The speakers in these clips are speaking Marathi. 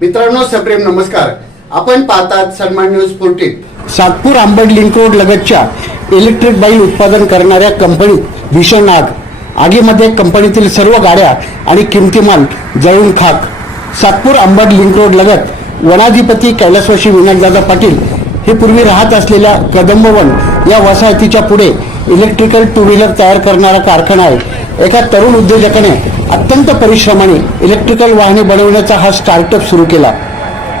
मित्रांनो सप्रेम नमस्कार. आपण पाहतात सन्मान news fourteen. Satpur Ambad link road लगतच्या इलेक्ट्रिक बाईल उत्पादन करणाऱ्या कंपनीत भीषण आग. आगीमध्ये कंपनीतील सर्व गाड्या आणि किमती माल जळून खाक. सातपूर आंबड लिंक रोड लगत वनाधिपती कैलासवाशी विनायकदादा पाटील हे पूर्वी राहत असलेल्या कदंबवन या वसाहतीच्या पुढे इलेक्ट्रिकल टू व्हीलर तयार करणारा कारखाना आहे. एका तरुण उद्योजकाने अत्यंत परिश्रमाने इलेक्ट्रिकल वाहने बनवण्याचा हा स्टार्टअप सुरू केला.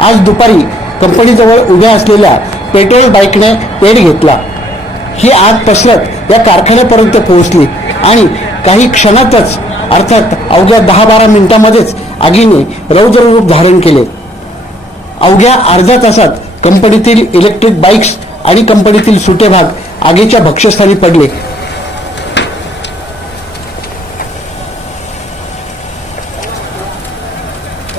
आज दुपारी कंपनीजवळ उभ्या असलेल्या पेट्रोल बाईकने पेट घेतला. ही आग पसरत या कारखान्यापर्यंत पोहोचली आणि काही क्षणातच अर्थात अवघ्या दहा बारा मिनिटांमध्येच आगीने रौद्र रूप धारण केले. अवघ्या अर्ध्या तासात कंपनीतील इलेक्ट्रिक बाईक्स आणि कंपनीतील सुटे भाग आगीच्या भक्ष्यस्थानी पडले.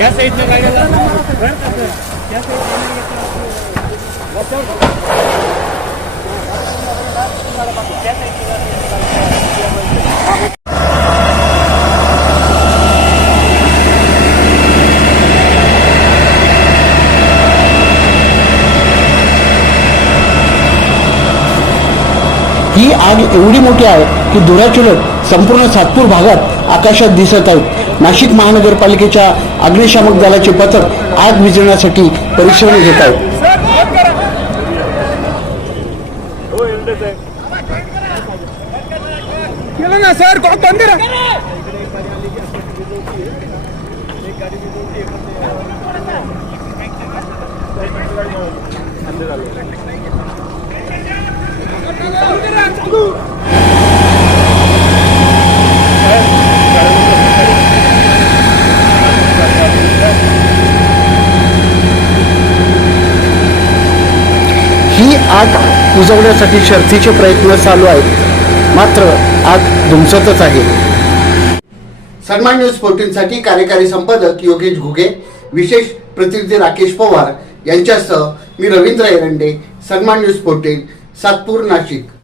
या साईडनं ही आग एवढी मोठी आहे की धुराचुलट संपूर्ण सातपूर भागात आकाशात दिसत आहेत. नाशिक महानगरपालिकेच्या अग्निशामक दलाचे पथक आग विजण्यासाठी परिश्रम घेत आहेत. ना सर बंद करा? आग बुजवण्यासाठी शर्थीचे प्रयत्न चालू आहेत. मात्र आग धुमसतच आहे. सन्मान न्यूज फोर्टीन साठी कार्यकारी संपादक योगेश घुगे विशेष प्रतिनिधी राकेश पवार यांच्यासह मी रवींद्र एरंडे सन्मान न्यूज फोर्टीन सातपूर नाशिक.